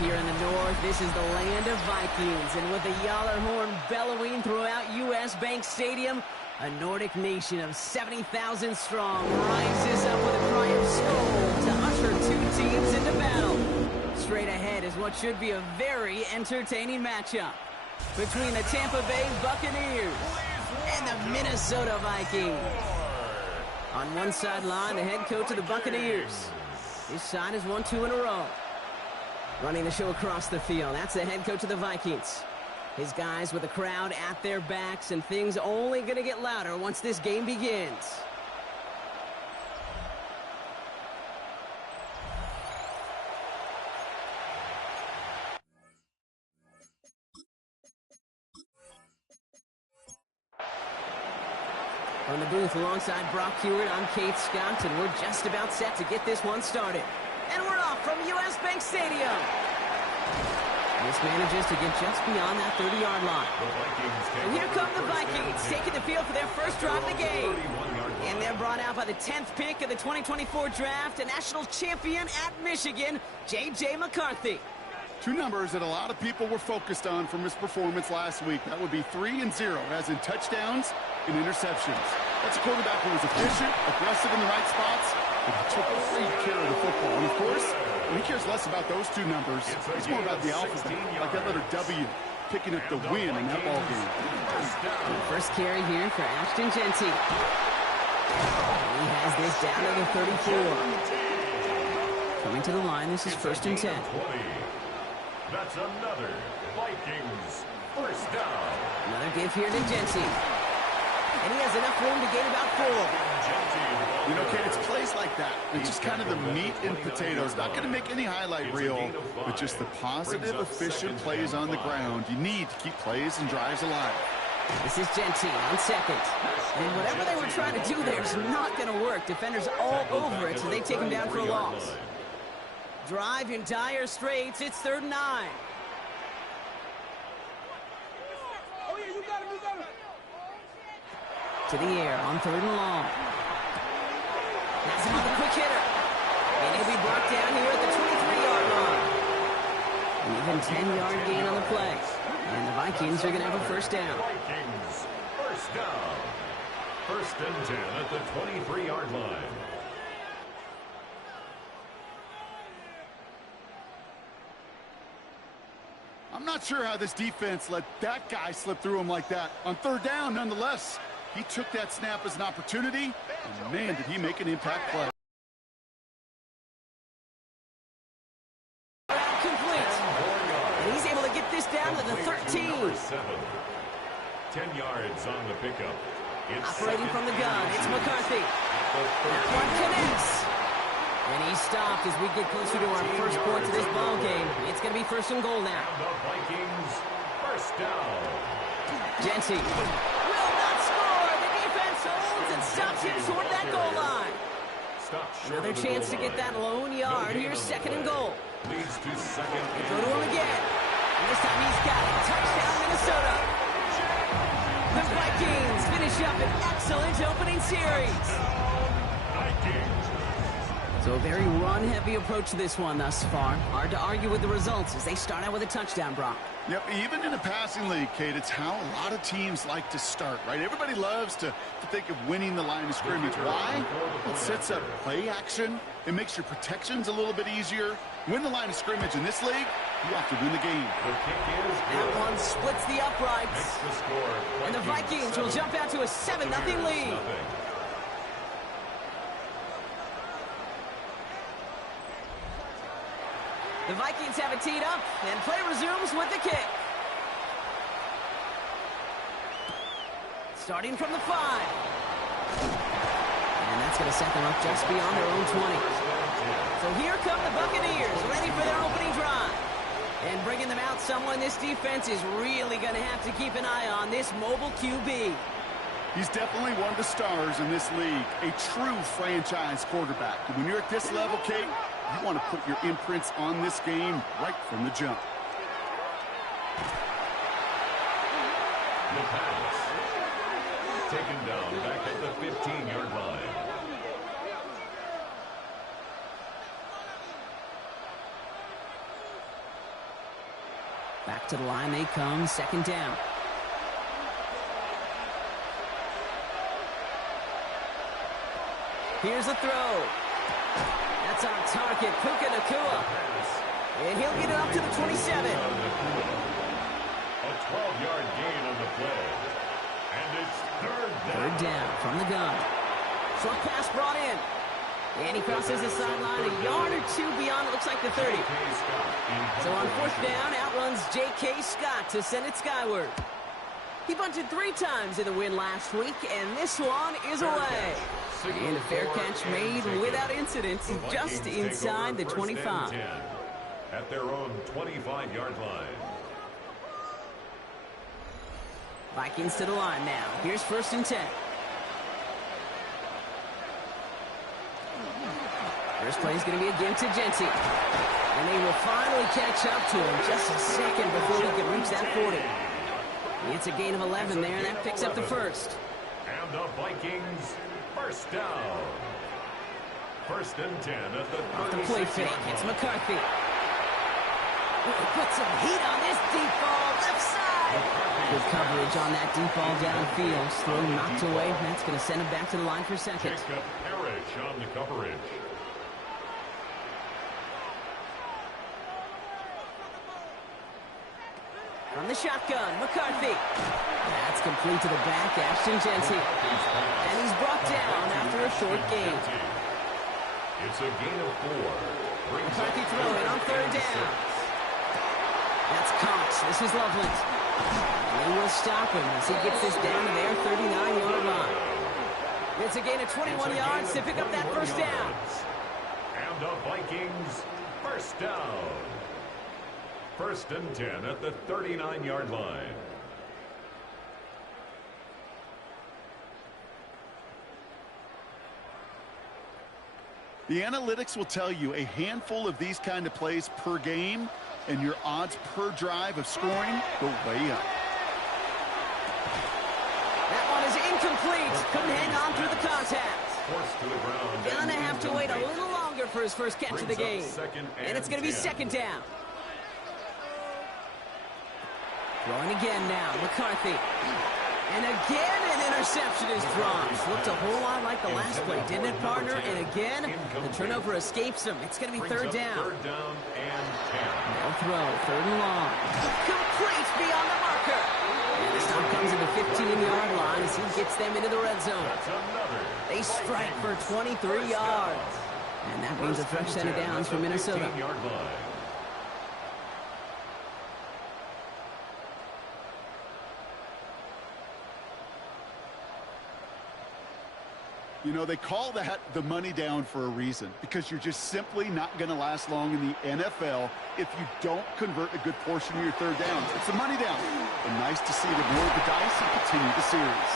Here in the north, this is the land of Vikings, and with the Yaller horn bellowing throughout U.S. Bank Stadium, a Nordic nation of 70,000 strong rises up with a cry of Skol to usher two teams into battle. Straight ahead is what should be a very entertaining matchup between the Tampa Bay Buccaneers and the Minnesota Vikings. On one sideline, the head coach of the Buccaneers. His side has won 2 in a row. Running the show across the field, that's the head coach of the Vikings. His guys with the crowd at their backs, and things only going to get louder once this game begins. From the booth alongside Brock Hewitt, I'm Kate Scott, and we're just about set to get this one started. And we're off from U.S. Bank Stadium. This manages to get just beyond that 30-yard line. And here come the Vikings, taking the field for their first drive of the game. And they're brought out by the 10th pick of the 2024 draft, a national champion at Michigan, J.J. McCarthy. 2 numbers that a lot of people were focused on from his performance last week. That would be 3 and 0, as in touchdowns and interceptions. That's a quarterback who was efficient, aggressive in the right spots, and he took great care of the football. And, of course, he cares less about those 2 numbers. It's more about the alphabet, like that letter W, picking up the win in that ball game. First carry here for Ashton Genty. He has this down to the 34. Coming to the line, this is 1st and 10. That's another Vikings first down. Another give here to Genty. And he has enough room to gain about 4. You know, Kate, it's plays like that. It's just kind of the meat and potatoes. Not going to make any highlight reel, but just the positive, efficient plays on the ground. You need to keep plays and drives alive. This is Genty on 2nd. And whatever they were trying to do there is not going to work. Defenders all over it, so they take him down for a loss. Drive in dire straits. It's 3rd and 9. To the air on 3rd and long. That's another quick hitter. And he'll be brought down here at the 23-yard line. An even 10-yard gain on the play. And the Vikings are going to have a first down. Vikings first down. 1st and 10 at the 23-yard line. I'm not sure how this defense let that guy slip through him like that. On 3rd down, nonetheless, he took that snap as an opportunity, and man, did he make an impact play. Complete. And he's able to get this down to the 13. 10 yards on the pickup. Operating from the gun, it's McCarthy. That one connects. And he's stopped as we get closer to our first point to this ball game. It's going to be 1st and goal now. The Vikings first down. Genty will not score. The defense holds and stops him toward that goal line. Another chance to get that lone yard. Here's 2nd and goal. Leads to 2nd. Go to him again. And this time he's got it. Touchdown, Minnesota. The Vikings finish up an excellent opening series. Vikings. So a very run-heavy approach to this one thus far. Hard to argue with the results as they start out with a touchdown, Brock. Yep, even in a passing league, Kate, it's how a lot of teams like to start, right? Everybody loves to think of winning the line of scrimmage. Why? It sets up play action. It makes your protections a little bit easier. Win the line of scrimmage in this league, you have to win the game. The kick is That one splits the uprights. the score. And the Vikings will jump out to a 7-0 lead. The Vikings have it teed up, and play resumes with the kick. Starting from the 5. And that's going to set them up just beyond their own 20. So here come the Buccaneers, ready for their opening drive. And bringing them out someone this defense is really going to have to keep an eye on, this mobile QB. He's definitely one of the stars in this league, a true franchise quarterback. When you're at this level, Kate, you want to put your imprints on this game right from the jump. The pass. Taken down back at the 15-yard line. Back to the line they come, second down. Here's a throw. That's on target, Puka Nacua. And he'll get it up to the 27. A 12-yard gain on the play. And it's third down. Third down from the gun. Short pass brought in. And he crosses the sideline a yard or two beyond, it looks like the 30. So on fourth down, outruns J.K. Scott to send it skyward. He bunted 3 times in the win last week, and this one is away. And a fair catch made without incident, just inside the 25. At their own 25-yard line. Vikings to the line now. Here's 1st and 10. First play is going to be a give to Genty. And they will finally catch up to him just a second before he can reach that 40. It's a gain of 11 there, and that picks up the first. And the Vikings, first down. 1st and 10 at the 36. Off the play fake, it's McCarthy. Put some heat on this deep ball, left side. Good coverage on that deep ball downfield. Throw knocked away. That's going to send him back to the line for second. Jacob Parrish on the coverage. From the shotgun, McCarthy. That's complete to the back, Ashton Genty. And he's brought down after a short gain. It's a gain of 4. McCarthy throwing on 3rd down. That's Cox. This is Loveland. They will stop him as he gets this down to their 39-yard line. It's a gain of 21 yards to pick up that first down. And the Vikings, first down. 1st and 10 at the 39-yard line. The analytics will tell you a handful of these kind of plays per game, and your odds per drive of scoring go way up. That one is incomplete. Couldn't hang on through the contact. Forced to the ground. Gonna have to wait a little longer for his first catch of the game. And it's going to be 2nd down. Throwing again now, McCarthy. And again an interception is thrown. Looked a whole lot like the last play, didn't it, partner? And again, the turnover escapes him. It's going to be 3rd down. 3rd down and 10. No throw, 3rd and long. Complete beyond the marker. And the stop comes at the 15-yard line as he gets them into the red zone. They strike for 23 yards. And that means a fresh set of downs for Minnesota. You know, they call that the money down for a reason, because you're just simply not going to last long in the NFL if you don't convert a good portion of your 3rd downs. It's the money down. And nice to see the roll of the dice and continue the series.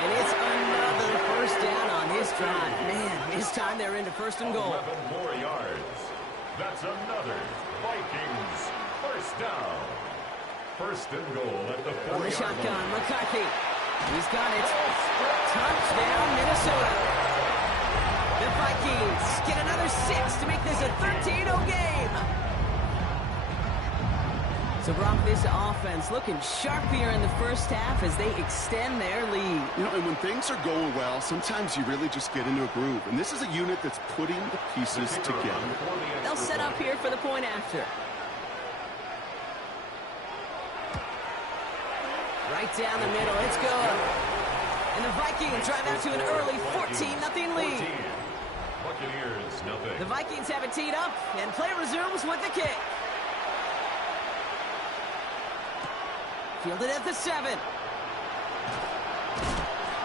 And it's another first down on this drive. Man, this time they're into 1st and goal. 11 more yards. That's another Vikings first down. 1st and goal at the 4-yard line. On the shotgun, McCarthy. He's got it. Touchdown, Minnesota. The Vikings get another 6 to make this a 13-0 game. So, Brock, this offense looking sharp here in the first half as they extend their lead. You know, and when things are going well, sometimes you really just get into a groove. And this is a unit that's putting the pieces together. They'll set up here for the point after. Right down the middle, it's good. And the Vikings drive out to an early 14-0 lead. Buccaneers, nothing. The Vikings have it teed up, and play resumes with the kick. Fielded at the 7.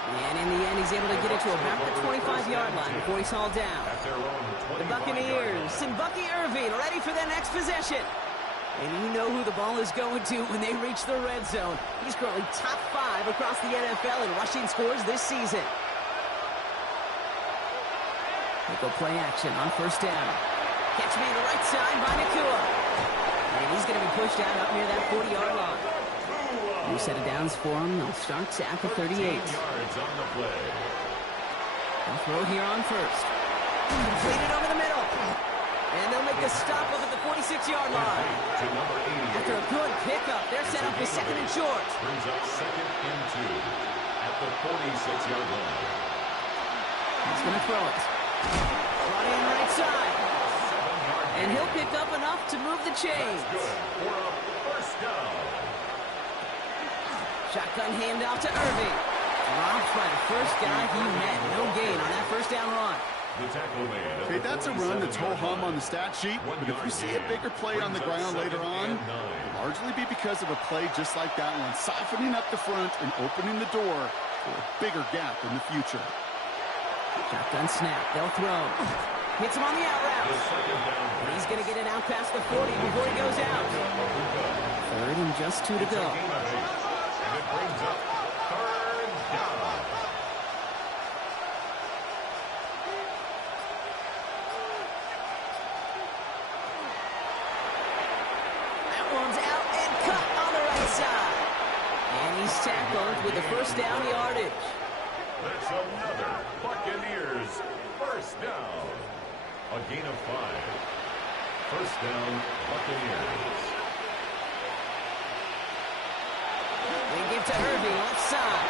And in the end, he's able to get it to about the 25-yard line before he's hauled down. The Buccaneers and Bucky Irving ready for their next possession. And you know who the ball is going to when they reach the red zone. He's currently top 5 across the NFL in rushing scores this season. They go play action on 1st down. Catch made the right side by Nacua. And he's going to be pushed out up near that 40-yard line. New set of downs for him. They'll start at the 38. Yards on the play. They'll throw here on 1st. Completed over the middle. And they'll make make a stop up at the 46-yard line. After a good pickup, they're set up with second and short. Brings up second and 2 at the 46-yard line. He's going to throw it. Brought in right side. And he'll pick up enough to move the chains. That's good for a first down. Shotgun handoff to Irving. Dropped by the first guy he met. No gain on that first down run. Okay, that's a run that's ho-hum on the stat sheet, but if you see a bigger play on the ground later on, it'll largely be because of a play just like that one, siphoning up the front and opening the door for a bigger gap in the future. Shotgun snap. They'll throw. Hits him on the out route. And he's going to get it out past the 40 before he goes out. Third and just 2 to go. And it brings up third down. That one's out and cut on the right side. And he's tackled with the first down yardage. That's another Buccaneers first down. A gain of 5. First down, Buccaneers. They give to Irving, left side.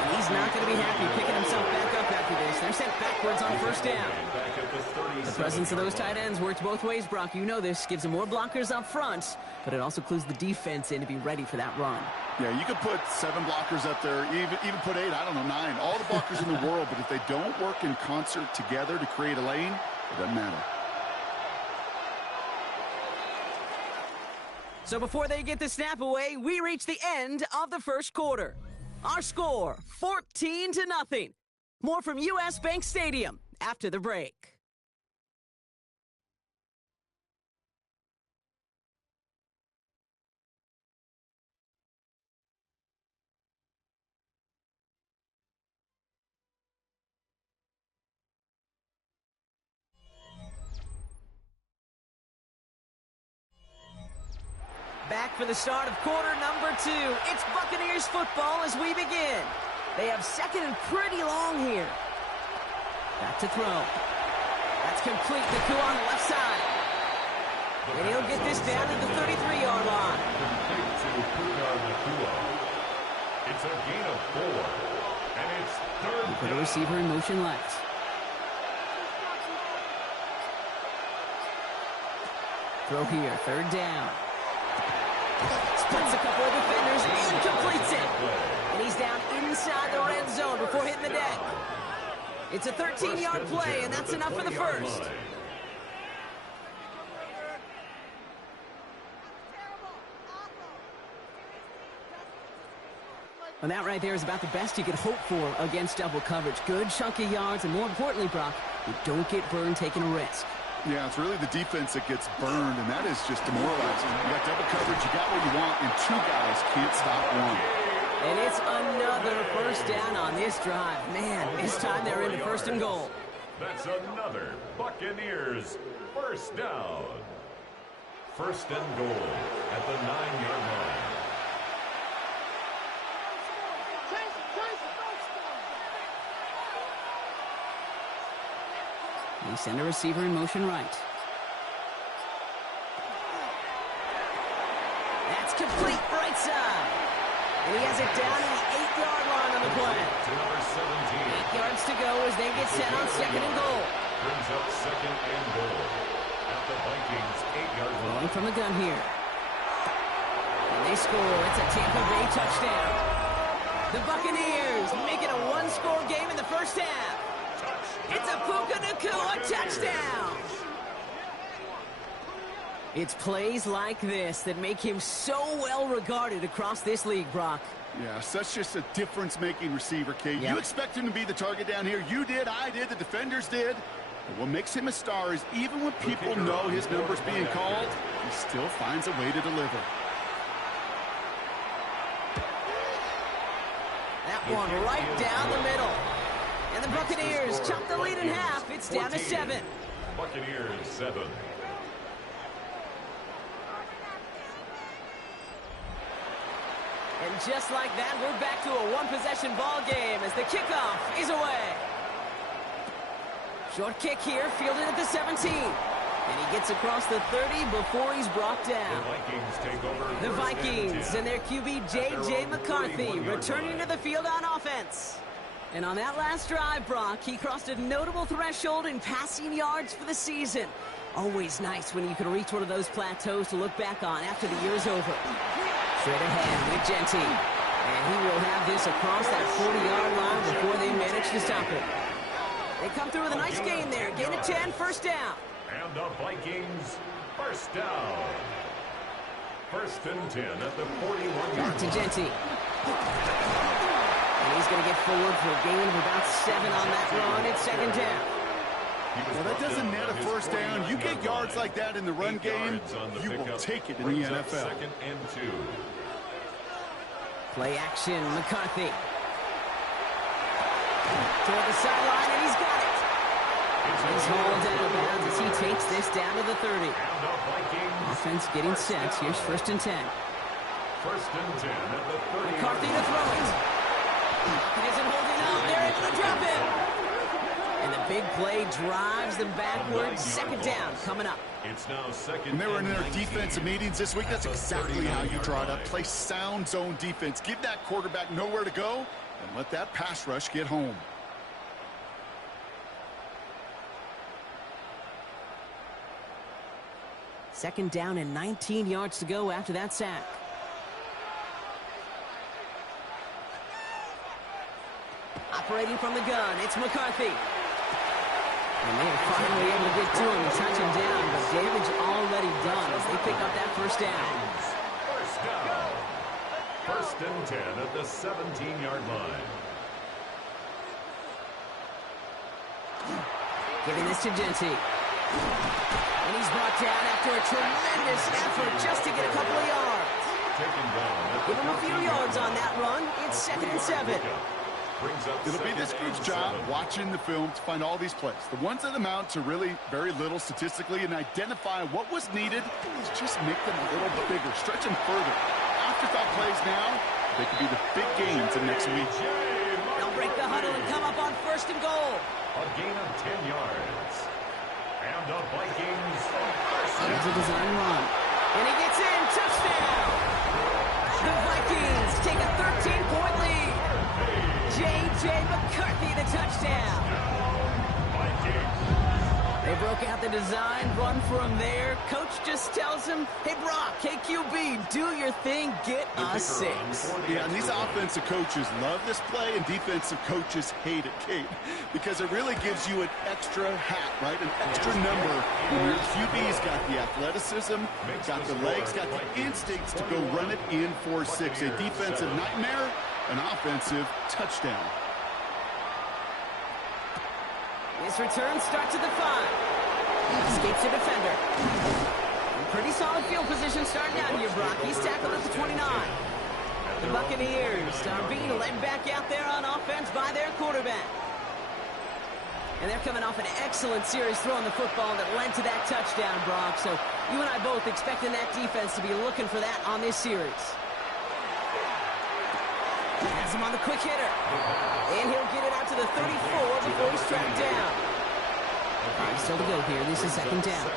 And he's not going to be happy picking himself back up after this. They're sent backwards on first down. The presence of those tight ends works both ways, Brock. You know this. Gives them more blockers up front, but it also clues the defense in to be ready for that run. Yeah, you could put 7 blockers up there, even put 8, I don't know, 9. All the blockers in the world, but if they don't work in concert together to create a lane, it doesn't matter. So before they get the snap away, we reach the end of the first quarter. Our score, 14-0. More from US Bank Stadium after the break. Back for the start of quarter number 2. It's Buccaneers football as we begin. They have second and pretty long here. Back to throw. That's complete. Nakua on the left side. And he'll get this down to the 33-yard line. Complete to Nakua. It's a gain of 4. And it's third down. Put a receiver in motion left. Throw here. Third down. Splits a couple of defenders and completes it. And he's down inside the red zone before hitting the deck. It's a 13-yard play, and that's enough for the first. And that right there is about the best you could hope for against double coverage. Good chunky yards, and more importantly, Brock, you don't get burned taking a risk. Yeah, it's really the defense that gets burned, and that is just demoralizing. You got double coverage, you got what you want, and 2 guys can't stop one. And it's another first down on this drive. Man, this time they're into first and goal. That's another Buccaneers first down. First and goal at the 9-yard line. They send a receiver in motion right. That's complete right side. And he has it down to the 8-yard line on the play. To number 17. 8 yards to go as they get set on second and goal. Brings up second and goal at the Vikings 8-yard line. Going from the gun here. And they score. It's a Tampa Bay touchdown. The Buccaneers make it a 1-score game in the first half. It's a Puka Nakua touchdown. It's plays like this that make him so well regarded across this league, Brock. Yeah, such just a difference-making receiver, Kate. Yep. You expect him to be the target down here. You did, I did, the defenders did. But what makes him a star is even when people know his number's being called, he still finds a way to deliver. That one right down the middle. And the Buccaneers chop the lead in half. It's down to 7. Buccaneers 7. And just like that, we're back to a one-possession ball game as the kickoff is away. Short kick here, fielded at the 17. And he gets across the 30 before he's brought down. The Vikings and their QB, J.J. McCarthy, returning to the field on offense. And on that last drive, Brock, he crossed a notable threshold in passing yards for the season. Always nice when you can reach one of those plateaus to look back on after the year is over. Straight ahead with Genty. And he will have this across that 40-yard line before they manage to stop it. They come through with a nice gain there. Gain of 10, first down. And the Vikings, first down. First and 10 at the 41-yard line. To Genty. And he's going to get forward for a gain of about 7 on that run. It's second down. Well, that doesn't net a first down. You get yards like that in the run game, you will take it in the NFL. Second and 2. Play action, McCarthy. Toward the sideline, and he's got it. He's hauled out of bounds as he takes this down to the 30. Offense getting set. Here's first and 10. First and 10 at the 30. McCarthy to throw it. He isn't holding up. They're able to drop it. And the big play drives them backwards. Second down coming up. It's now second. When they were in their defensive meetings this week, that's exactly how you draw it up. Play sound zone defense. Give that quarterback nowhere to go and let that pass rush get home. Second down and 19 yards to go after that sack. Operating from the gun, it's McCarthy. And they are finally able to get to him and touch him down, but damage already done as they pick up that first down. First down. First and 10 at the 17-yard line. Giving this to Genty. And he's brought down after a tremendous effort just to get a couple of yards. Give him a few yards on that run. It's second and 7. It'll be this group's job watching the film to find all these plays. The ones that amount to really very little statistically and identify what was needed is just make them a little bit bigger, stretch them further. Afterthought plays now, they could be the big gains in next week. They'll break the huddle and come up on first and goal. A gain of 10 yards. And the Vikings There's a design run. And he gets in. Touchdown! The Vikings take a 13-point lead. J.J. McCarthy, the touchdown. They broke out the design run for him there. Coach just tells him, hey, Brock, hey, QB, do your thing, get a 6. Yeah, and these offensive coaches love this play, and defensive coaches hate it, Kate, because it really gives you an extra hat, right? An extra number when your QB's got the athleticism, got the legs, got the instincts to go run it in for 6. A defensive nightmare, an offensive touchdown. His return starts at the 5. Escapes the defender. Pretty solid field position starting out here, Brock. He's tackled at the 29. The Buccaneers are being led back out there on offense by their quarterback. And they're coming off an excellent series throwing the football that led to that touchdown, Brock. So you and I both expecting that defense to be looking for that on this series. Has him on the quick hitter. And he'll get it out to the 34 before he's tracked down. 5 still to go here. This is second down.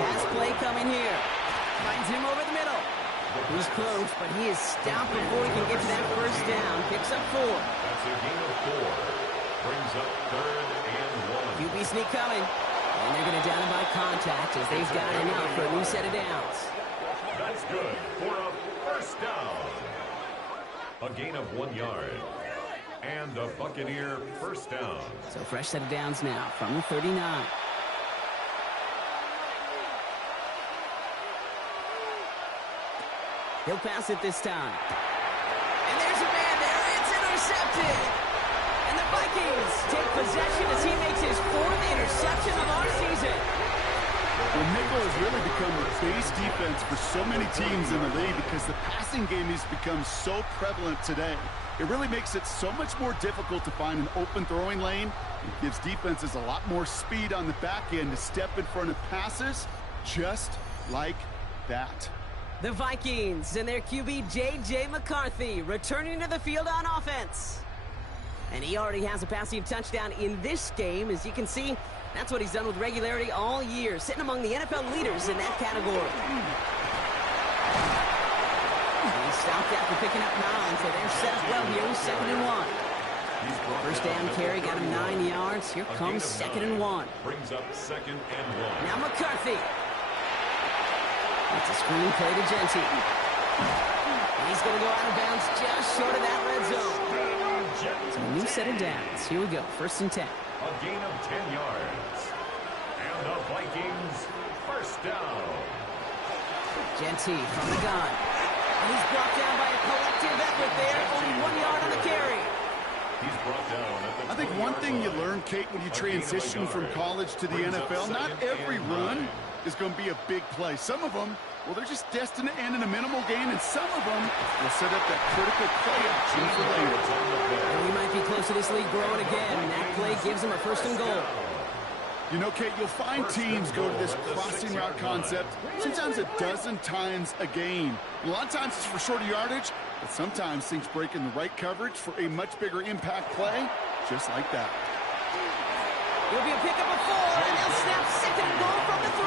Pass play coming here. Finds him over the middle. He's close, but he is stopped before he can get to that first down. Picks up 4. That's a gain of 4. Brings up third and 1. QB sneak coming. And they're going to down him by contact as they've got him out for a new set of downs. That's good for a first down. A gain of 1 yard. And a Buccaneer first down. So fresh set of downs now from the 39. He'll pass it this time. And there's a man there. It's intercepted. And the Vikings take possession as he makes his 4th interception of our season. Well, nickel has really become the base defense for so many teams in the league because the passing game has become so prevalent today. It really makes it so much more difficult to find an open throwing lane. It gives defenses a lot more speed on the back end to step in front of passes just like that. The Vikings and their QB J.J. McCarthy returning to the field on offense. And he already has a passing touchdown in this game. As you can see, That's what he's done with regularity all year, sitting among the NFL leaders in that category. He stopped after picking up 9, so they're set up well here with 2nd and 1. First down carry got him 9 yards. Here comes 2nd and 1. Brings up 2nd and 1. Now McCarthy. It's a screen play to Genty. He's going to go out of bounds just short of that red zone. So a new set of downs. Here we go. 1st and 10. A gain of 10 yards. And the Vikings first down. Genty from the gun. And he's brought down by a collective effort there. Only 1 yard on the carry. He's brought down at the I think one thing you learn, Kate, when you transition from college to the NFL, not every run is going to be a big play. Some of them, well, they're just destined to end in a minimal gain, and some of them will set up that critical play action for later. And we might be close to this league growing again. That play gives him a 1st and goal. You know, Kate, you'll find teams go to this crossing route concept sometimes a dozen times a game. A lot of times it's for shorter yardage, but sometimes things break in the right coverage for a much bigger impact play, just like that. It'll be a pickup of 4, and they'll snap 2nd and goal from the 3.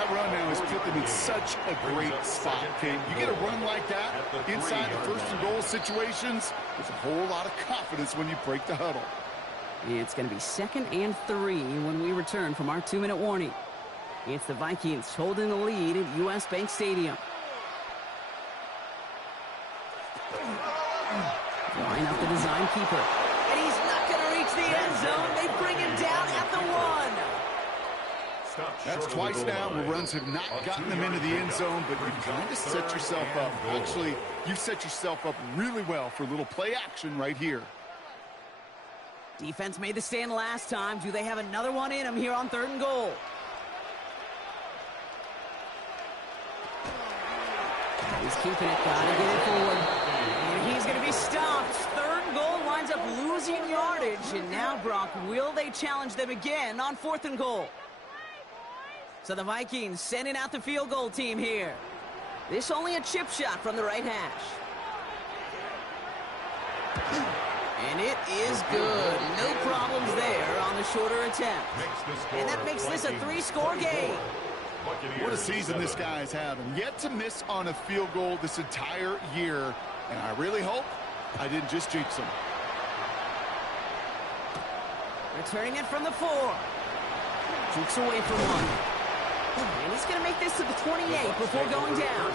That run now has put them in such a great spot, Kate. You get a run like that inside the 1st and goal situations, there's a whole lot of confidence when you break the huddle. It's going to be 2nd and 3 when we return from our 2-minute warning. It's the Vikings holding the lead at US Bank Stadium. Line up the design keeper. And he's not going to reach the end zone. They bring him down at the 1. That's twice now where runs have not gotten them into the end zone, but you've kind of set yourself up. Actually, you've set yourself up really well for a little play action right here. Defense made the stand last time. Do they have another one in them here on 3rd and goal? He's keeping it. Gotta get it forward. And he's going to be stopped. 3rd and goal winds up losing yardage. And now, Brock, will they challenge them again on 4th and goal? So the Vikings sending out the field goal team here. This only a chip shot from the right hash. And it is good. No problems there on the shorter attempt. And that makes this a 3-score game. What a season this guy is having. Yet to miss on a field goal this entire year. And I really hope I didn't just jinx him. Returning it from the 4. Keeps away from 1. And he's going to make this to the 28 before going down.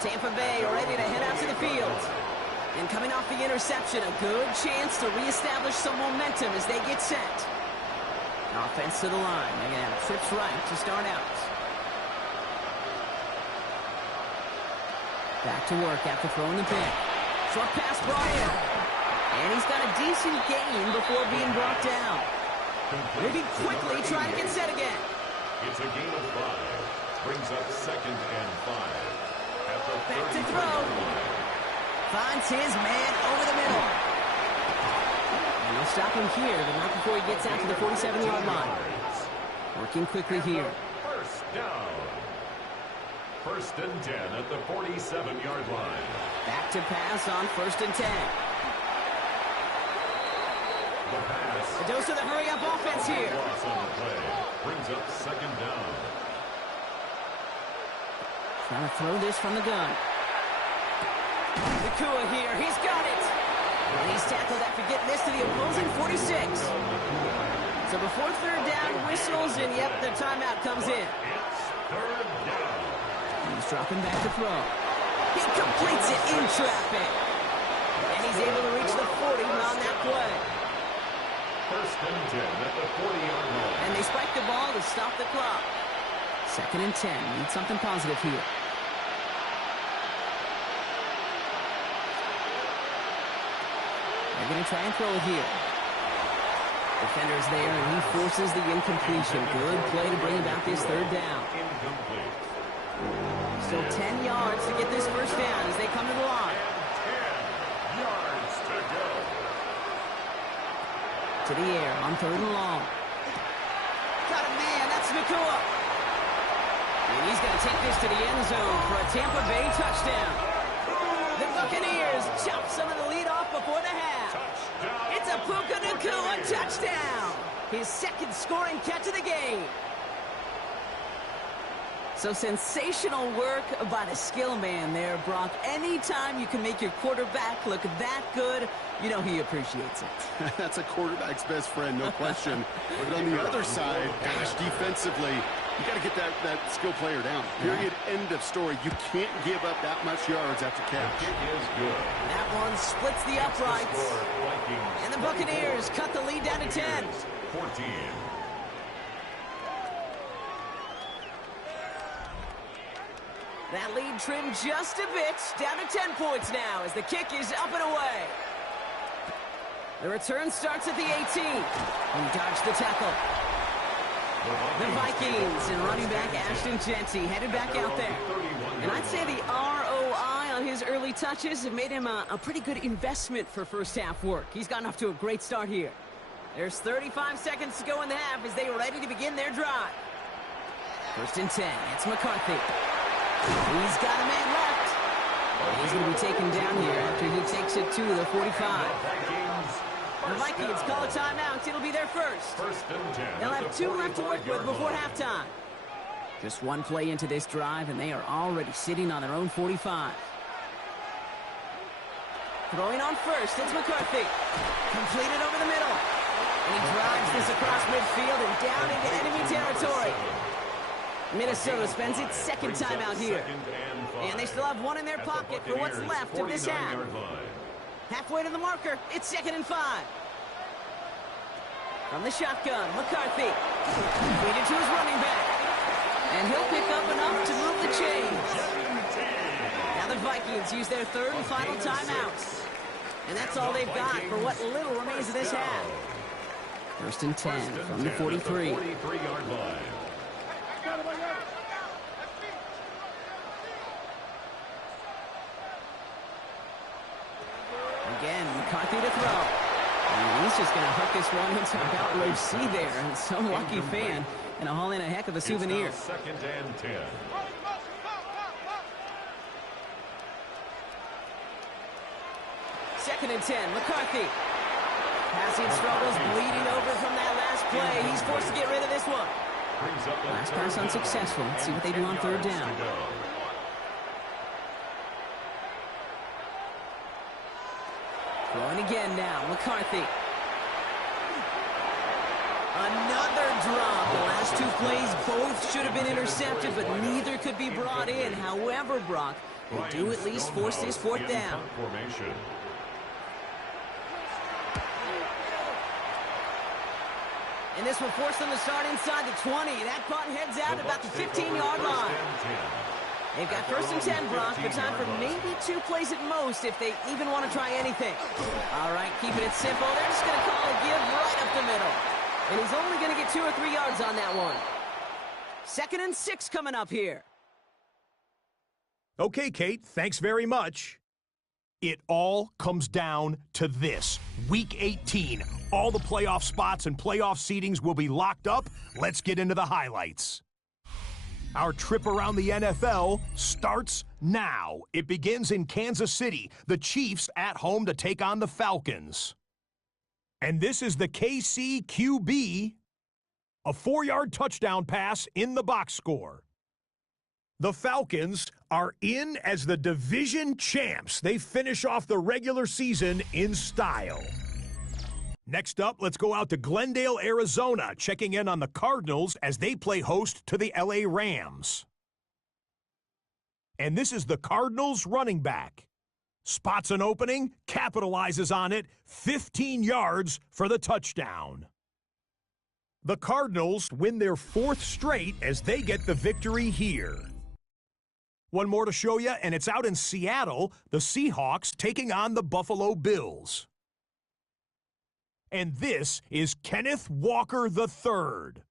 Tampa Bay ready to head out to the field. And coming off the interception, a good chance to reestablish some momentum as they get set. Offense to the line. Again, trips right to start out. Back to work after throwing the pick. Short pass brought in. And he's got a decent gain before being brought down. Maybe quickly trying to get set again. It's a gain of 5. Brings up 2nd and 5. At the Back to throw. Finds his man over the middle. And they'll stop him here, but not before he gets out to the 47-yard line. Working quickly here. First down. 1st and 10 at the 47-yard line. Back to pass on 1st and 10. The pass. A dose of the hurry-up offense here. Loss on the play. Brings up 2nd down. Trying to throw this from the gun. Nakua here. He's got it. And he's tackled after getting this to the opposing 46. So before 3rd down whistles, and yep, the timeout comes in. It's 3rd down. He's dropping back to throw. He completes it in traffic. And he's able to reach the 40 on that play. 1st and 10 at the 40-yard line. And they spike the ball to stop the clock. 2nd and 10. Need something positive here. They're going to try and throw it here. Defender's there, and he forces the incompletion. Good play to bring about this 3rd down. Incomplete. Still 10 yards to get this 1st down as they come to the line. 10 yards to go. To the air on 3rd and long. Got a man. That's Nakua. And he's going to take this to the end zone for a Tampa Bay touchdown. The Buccaneers chop some of the lead off before the half. Touchdown. It's a Puka Nakua touchdown. his second scoring catch of the game. So sensational work by the skill man there, Brock. Anytime you can make your quarterback look that good, you know he appreciates it. That's a quarterback's best friend, no question. But on the other side, gosh, defensively, you got to get that skill player down. Period. End of story. You can't give up that much yards after catch. It is good. That one splits the uprights. Score, Vikings. And the Buccaneers cut the lead down to 10. 14. That lead trimmed just a bit, down to 10 points now as the kick is up and away. The return starts at the 18. He dodged the tackle. The Vikings and running back Ashton Jeanty headed back out there. And I'd say the ROI on his early touches have made him a pretty good investment for first half work. He's gotten off to a great start here. There's 35 seconds to go in the half as they are ready to begin their drive. First and 10, it's McCarthy. He's got a man left. He's going to be taken down here after he takes it to the 45. The Vikings call a timeout. It'll be their first. They'll have 2 left to work with before halftime. Just one play into this drive, and they are already sitting on their own 45. Throwing on first, it's McCarthy. Completed over the middle. And he drives this across midfield and down into enemy territory. Minnesota spends its second timeout here. And they still have one in their pocket for what's left of this half. Halfway to the marker, it's 2nd and 5. From the shotgun, McCarthy. Completed to his running back. And he'll pick up enough to move the chains. Now the Vikings use their 3rd and final timeout. And that's all they've got for what little remains of this half. First and 10 from the 43. 43-yard line. Again, McCarthy to throw. And he's just going to hook this one into about row C there. And some lucky fan going to haul in a heck of a souvenir. It's now 2nd and 10. Second and 10, McCarthy. Passing struggles, bleeding over from that last play. He's forced to get rid of this one. Last pass unsuccessful. Let's see what they do on 3rd down. Throwing again now, McCarthy. Another drop. The last 2 plays both should have been intercepted, but neither could be brought in. However, Brock, they do at least force this 4th down. And this will force them to start inside the 20. That punt heads out about the 15-yard line. They've got 1st and 10, Brock, but time for maybe 2 plays at most if they even want to try anything. All right, keeping it simple. They're just going to call a give right up the middle. And he's only going to get 2 or 3 yards on that one. 2nd and 6 coming up here. Okay, Kate, thanks very much. It all comes down to this. Week 18. All the playoff spots and playoff seedings will be locked up. Let's get into the highlights. Our trip around the NFL starts now. It begins in Kansas City. The Chiefs at home to take on the Falcons. And this is the KC QB. A 4-yard touchdown pass in the box score. The Falcons are in as the division champs. They finish off the regular season in style. Next up, let's go out to Glendale, Arizona, checking in on the Cardinals as they play host to the LA Rams. And this is the Cardinals running back. Spots an opening, capitalizes on it, 15 yards for the touchdown. The Cardinals win their 4th straight as they get the victory here. One more to show you, and it's out in Seattle, the Seahawks taking on the Buffalo Bills. And this is Kenneth Walker III.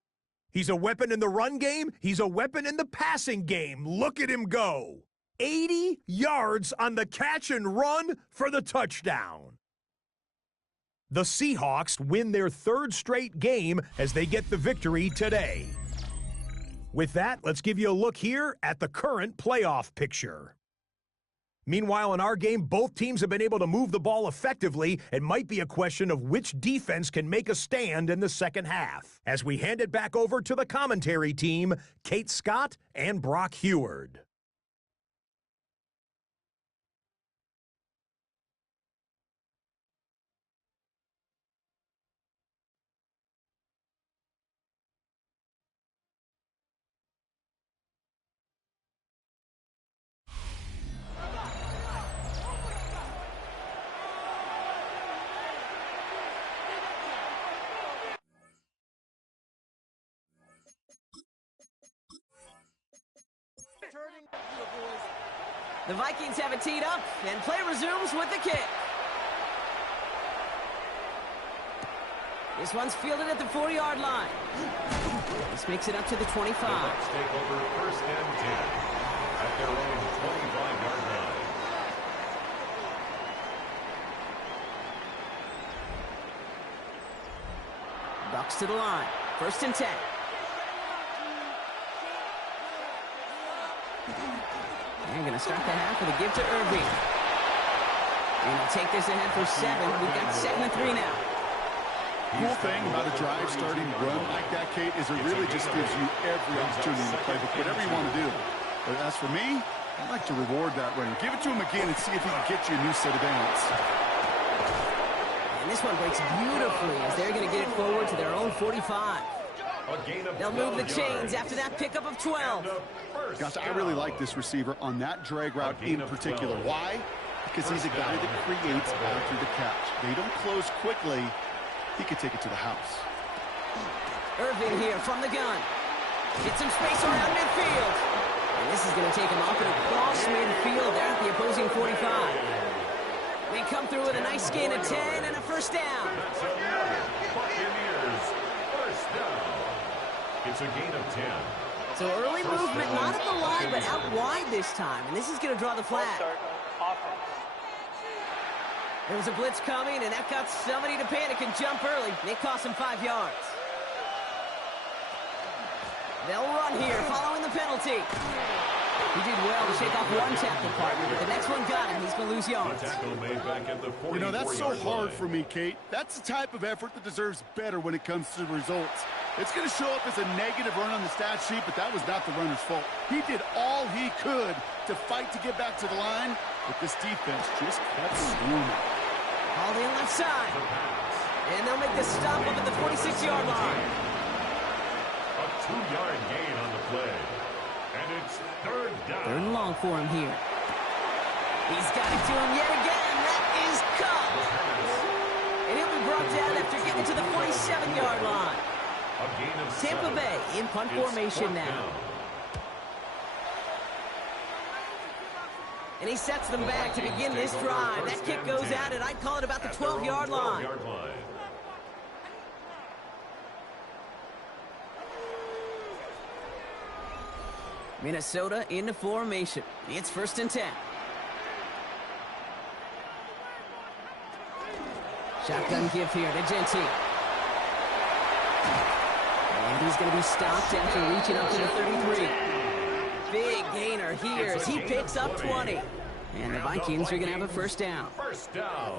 He's a weapon in the run game. He's a weapon in the passing game. Look at him go. 80 yards on the catch and run for the touchdown. The Seahawks win their 3rd straight game as they get the victory today. With that, let's give you a look here at the current playoff picture. Meanwhile, in our game, both teams have been able to move the ball effectively. It might be a question of which defense can make a stand in the second half. As we hand it back over to the commentary team, Kate Scott and Brock Heward. The Vikings have it teed up, and play resumes with the kick. This one's fielded at the 40-yard line. This makes it up to the 25. The Bucs take over 1st and 10 at their own 25-yard line. Bucs to the line. 1st and 10. They're going to start the half with a give to Irving. And he'll take this ahead for 7. We've got 2nd and 3 now. Cool thing about a drive starting run like that, Kate, is it really just gives you every opportunity to play whatever you want to do. But as for me, I'd like to reward that runner. Give it to him again and see if he can get you a new set of downs. And this one breaks beautifully as they're going to get it forward to their own 45. They'll move the chains after that pickup of 12. Gosh, I really like this receiver on that drag route in particular. Why? Because he's a guy that creates after the catch. They don't close quickly. He could take it to the house. Irving here from the gun. Get some space around midfield. And this is going to take him off and across midfield there at the opposing 45. They come through with a nice gain of 10 and a 1st down. Buccaneers, 1st down. It's a gain of 10. So early movement, not at the line, but out wide this time. And this is going to draw the flag. There was a blitz coming, and that got somebody to panic and jump early. It cost him 5 yards. They'll run here following the penalty. He did well to shake off one tackle partner, but the next one got him. He's going to lose yards. You know, that's so hard for me, Kate. That's the type of effort that deserves better when it comes to the results. It's going to show up as a negative run on the stat sheet, but that was not the runner's fault. He did all he could to fight to get back to the line, but this defense just kept swarming. All in left side. And they'll make the stop up at the 46-yard line. A 2-yard gain on the play. And it's 3rd down. 3rd and long for him here. He's got it to him yet again. That is caught. And he'll be brought down after getting to the 47-yard line. Tampa Bay in punt formation now. And he sets them back to begin this drive. That kick goes out, and I'd call it about the 12-yard line. Minnesota into formation. It's 1st and 10. Shotgun give here to Gentile. And he's going to be stopped after reaching up to the 33. Big gainer here as he picks up 20. And the Vikings are going to have a 1st down.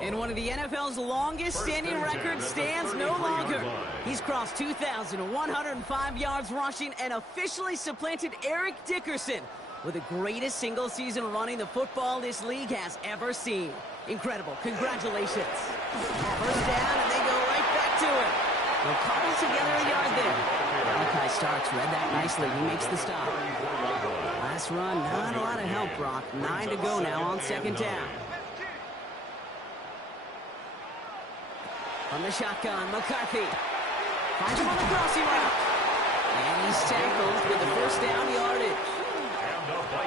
And one of the NFL's longest standing records stands no longer. He's crossed 2,105 yards rushing and officially supplanted Eric Dickerson with the greatest single season running the football this league has ever seen. Incredible. Congratulations. 1st down, and they go right back to it. They'll cobble together a yard there. Malachi Starks read that nicely. He makes the stop. Last run, not a lot of help, Brock. 9 to go now on 2nd down. From the shotgun, McCarthy. Finds him on the crossing route. And he's tackled with the 1st down yardage.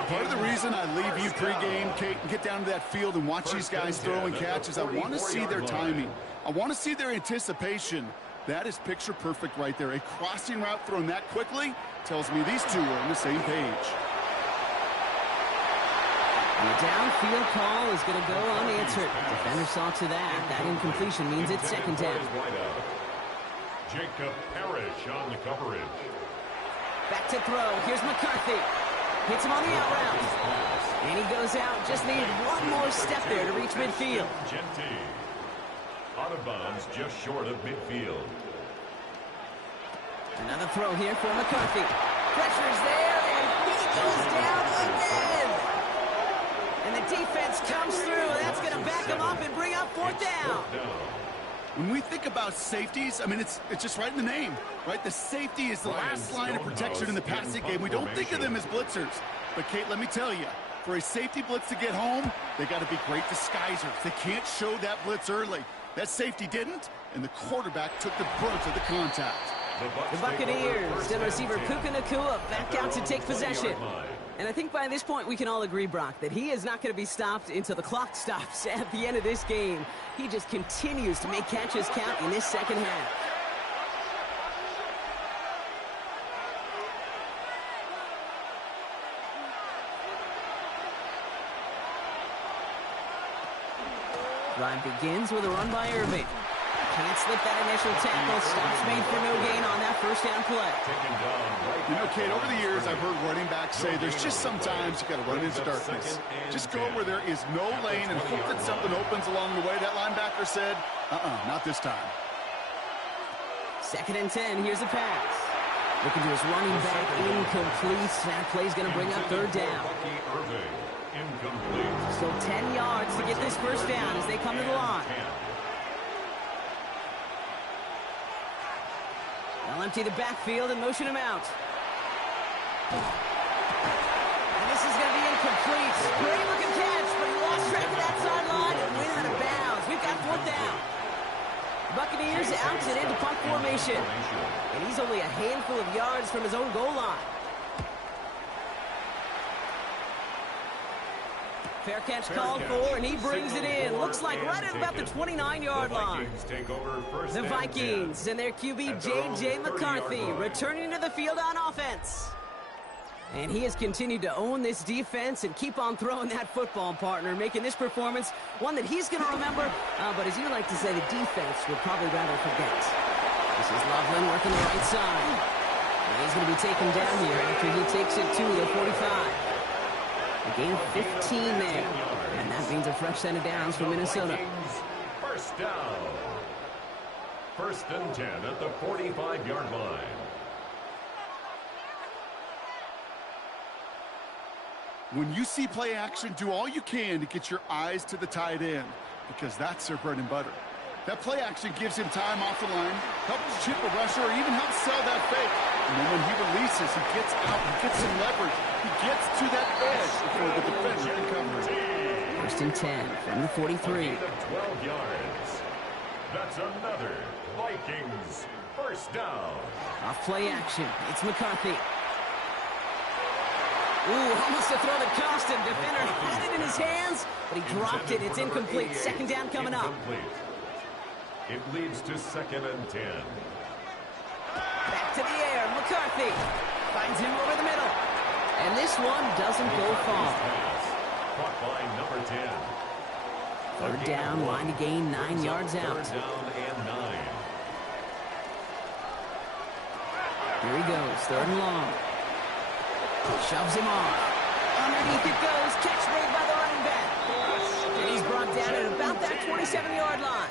Part of the reason I leave you pregame, Kate, and get down to that field and watch these guys throw and catch is I want to see their timing. I want to see their anticipation. That is picture perfect right there. A crossing route thrown that quickly tells me these two are on the same page. And the downfield call is going to go unanswered. Defender saw to that. That incompletion means it's 2nd down. Jacob Parrish on the coverage. Back to throw. Here's McCarthy. Hits him on the out route. And he goes out. Just needed one more step there to reach midfield. Out of bounds, just short of midfield. Another throw here for McCarthy. Pressure's there, and he goes down again. And the defense comes through. That's going to back him up and bring up fourth down. When we think about safeties, I mean, it's just right in the name, right? The safety is the last line of protection in the passing game. We don't think of them as blitzers. But, Kate, let me tell you, for a safety blitz to get home, they got to be great disguisers. They can't show that blitz early. That safety didn't, and the quarterback took the brunt of the contact. The Buccaneers and receiver Puka Nacua back out to take possession. And I think by this point we can all agree, Brock, that he is not going to be stopped until the clock stops at the end of this game. He just continues to make catches count in this second half. Drive begins with a run by Irving. Can't slip that initial tackle. Stops made for no gain on that first down play. You know, Kate, over the years, I've heard running backs say there's just sometimes you got to run into darkness. Just go where there is no lane and hope that something opens along the way. That linebacker said, not this time. 2nd and 10. Here's a pass. Looking to his running back. Incomplete. That play's going to bring up third down. Still 10 yards to get this first down as they come to the line. They'll empty the backfield and motion him out. And this is going to be incomplete. Great looking catch, but he lost track of that sideline and went out of bounds. We've got fourth down. Buccaneers out and into punt formation. And he's only a handful of yards from his own goal line. Fair catch called for, and he brings it in. Looks like right at about the 29-yard line. The Vikings and their QB, J.J. McCarthy, returning to the field on offense. And he has continued to own this defense and keep on throwing that football, partner, making this performance one that he's going to remember, but as you like to say, the defense would probably rather forget. This is Loveland working the right side. And he's going to be taken down here after he takes it to the 45. A gain of 15 there. And that means a fresh set of downs for Minnesota. First down. 1st and 10 at the 45-yard line. When you see play action, do all you can to get your eyes to the tight end, because that's their bread and butter. That play action gives him time off the line, helps chip a rusher, or even helps sell that fake. And then when he releases, he gets out, he gets some leverage. He gets to that edge before the defender can cover it. 1st and 10 from the 43. 12 yards. That's another Vikings first down. Off play action. It's McCarthy. Ooh, almost a throw that cost him. Defender had it in his hands, but he dropped it. It's incomplete. 2nd down coming up. It leads to 2nd and 10. Back to the air. McCarthy finds him over the middle. And this one doesn't go far. Caught by number 10. 3rd down, line to gain 9 yards out. 3rd down and 9. Here he goes, 3rd and long. Shoves him off. Underneath it goes. Catch made by the running back. And he's brought down at about that 27-yard line.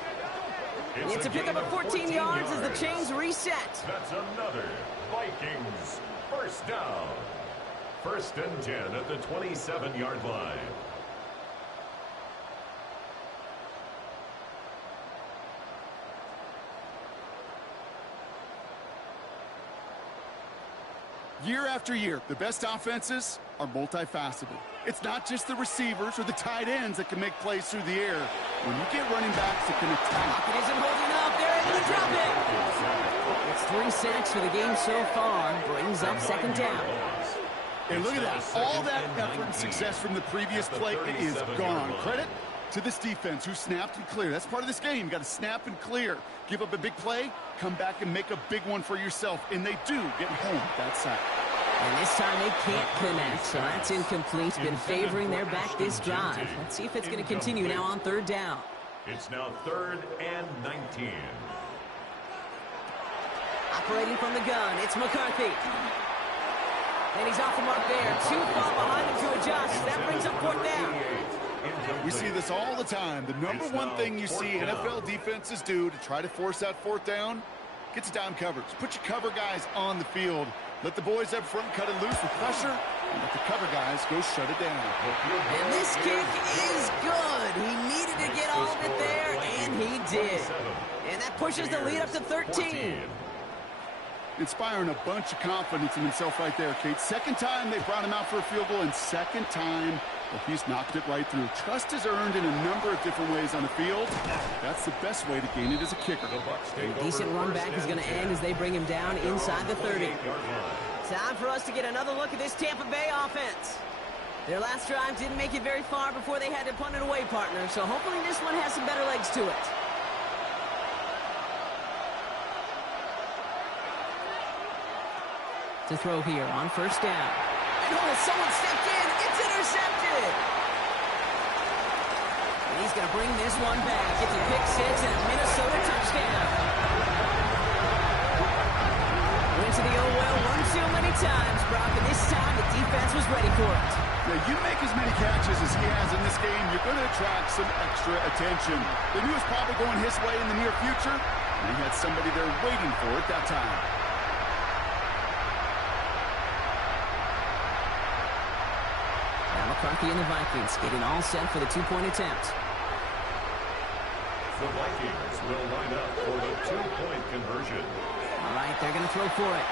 It's a pickup of 14 yards as the chains reset. That's another Vikings first down. 1st and 10 at the 27-yard line. Year after year, the best offenses are multifaceted. It's not just the receivers or the tight ends that can make plays through the air. When you get running backs that can attack. It isn't holding up. They're able to drop it. It's 3 sacks for the game so far. Brings up 2nd down. And look at that. All that effort and success from the previous play is gone. Credit to this defense who snapped and cleared. That's part of this game. You got to snap and clear. Give up a big play, come back and make a big one for yourself. And they do get home that sack. And this time they can't connect, so that's incomplete. Been favoring their back this drive. Let's see if it's going to continue now on 3rd down. It's now 3rd and 19. Operating from the gun, it's McCarthy. And he's off the mark there. Too far behind him to adjust. That brings up fourth down. We see this all the time. The number one thing you see NFL defenses do to try to force that fourth down, get to dime coverage. Put your cover guys on the field. Let the boys up front cut it loose with pressure, and let the cover guys go shut it down. And this kick is good. He needed to get all of it there, and he did. And that pushes the lead up to 13. Inspiring a bunch of confidence in himself right there, Kate. Second time they brought him out for a field goal, and second time he's knocked it right through. Trust is earned in a number of different ways on the field. That's the best way to gain it as a kicker. A decent run back is going to end as they bring him down inside the 30. Time for us to get another look at this Tampa Bay offense. Their last drive didn't make it very far before they had to punt it away, partner, so hopefully this one has some better legs to it. To throw here on first down. And someone stepped in. It's intercepted. And he's going to bring this one back. Gets a pick six and a Minnesota touchdown. Went to the oh well one too many times, Brock, and this time the defense was ready for it. Yeah, you make as many catches as he has in this game, you're going to attract some extra attention. They knew it was probably going his way in the near future, and he had somebody there waiting for it that time. McCarthy and the Vikings getting all set for the two-point attempt. The Vikings will line up for the two-point conversion. All right, they're going to throw for it.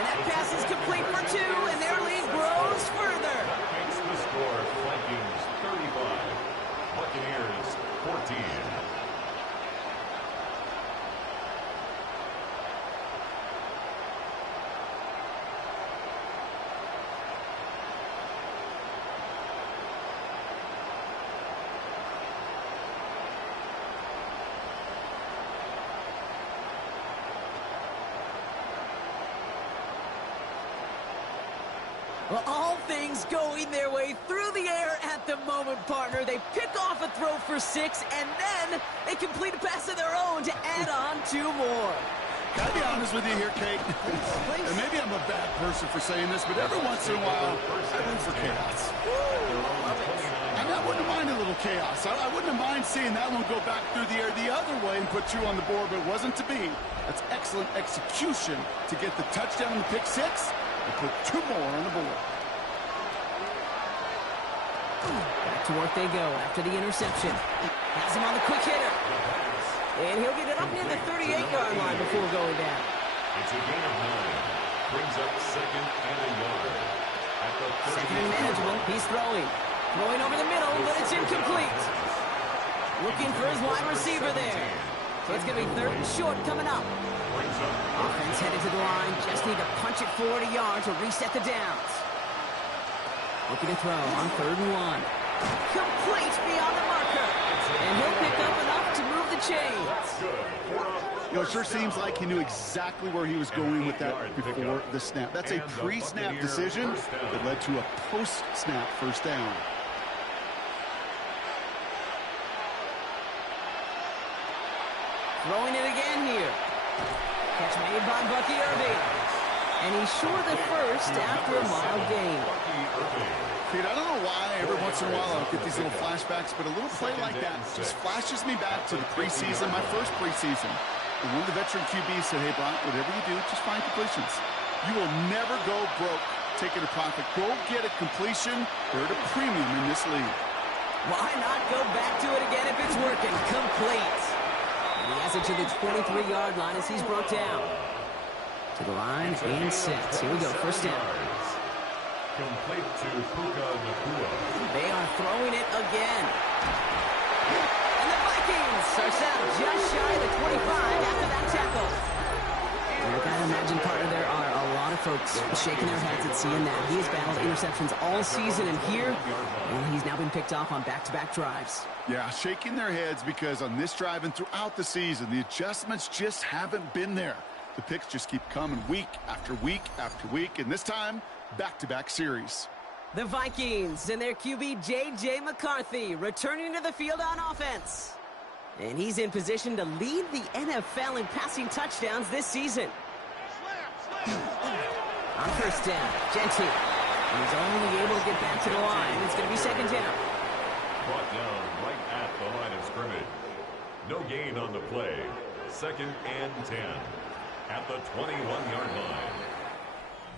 And that pass is complete for two, and their lead grows further. That makes the score Vikings 35, Buccaneers 14. Well, all things going their way through the air at the moment, partner. They pick off a throw for 6, and then they complete a pass of their own to add on 2 more. Gotta be honest with you here, Kate. And maybe I'm a bad person for saying this, but every once in a while, I root for chaos. And I wouldn't mind a little chaos. I wouldn't mind seeing that one go back through the air the other way and put 2 on the board, but it wasn't to be. That's excellent execution to get the touchdown and the pick 6. And put 2 more on the board. Back to work they go after the interception. Has him on the quick hitter. And he'll get it up near the 38-yard line before going down. It's a gain of 9. Brings up second and a yard. At the second and manageable. He's throwing. Throwing over the middle, but it's incomplete. Looking for his wide receiver there. So it's going to be 3rd and short coming up. Offense headed to the line. Just need to punch it 40 yards to reset the downs. Looking to throw on 3rd and 1. Complete beyond the marker. And he'll pick up enough to move the chains. You know, it sure seems like he knew exactly where he was going with that before the snap. That's a pre-snap decision that led to a post-snap first down. Throwing it again here. Catch made by Bucky Irving. And he's short the first after a mild gain. Pete, I don't know why every once in a while I'll get these little flashbacks, but a little play like that just flashes me back to the preseason, my first preseason. And one of the veteran QBs said, hey, Brock, whatever you do, just find completions. You will never go broke taking a profit. Go get a completion. They're at a premium in this league. Why not go back to it again if it's working? Complete. He has it to the 23-yard line as he's brought down. To the line and set. Here we go, first down. Complete to Puka Nacua. They are throwing it again. And the Vikings are set just shy of the 25 after that tackle. And I gotta imagine, partner, there are a lot of folks shaking their heads at seeing that. He has battled interceptions all season, and here, well, he's now been picked off on back-to-back drives. Yeah, shaking their heads because on this drive and throughout the season, the adjustments just haven't been there. The picks just keep coming week after week after week, and this time, back-to-back series. The Vikings and their QB J.J. McCarthy returning to the field on offense. And he's in position to lead the NFL in passing touchdowns this season. On first down, Genty. He's only able to get back to the line. It's going to be second down. Brought down right at the line of scrimmage. No gain on the play. Second and 10 at the 21-yard line.